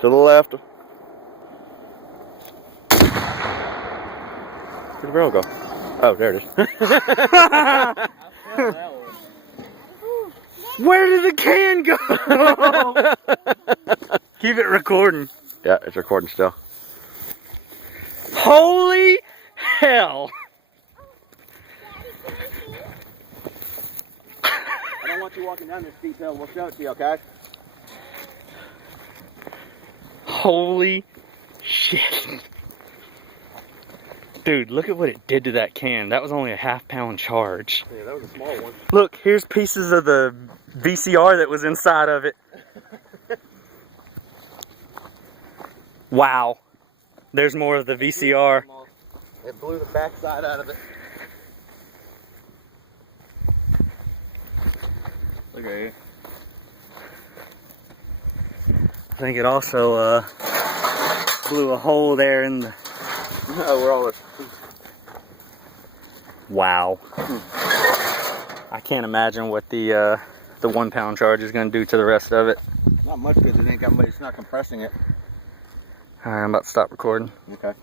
To the left. Where'd the barrel go? Oh, there it is. Where did the can go? Keep it recording. Yeah, it's recording still. Holy hell. I don't want you walking down this steep hill. We'll show it to you, okay? Holy shit. Dude, look at what it did to that can. That was only a half-pound charge. Yeah, that was a small one. Look, here's pieces of the VCR that was inside of it. Wow. There's more of the VCR. It blew the backside out of it. Look at it. I think it also blew a hole there in the... Oh, we're all... Wow. I can't imagine what the 1 pound charge is going to do to the rest of it. Not much because it ain't got much, it's not compressing it. Alright, I'm about to stop recording. Okay.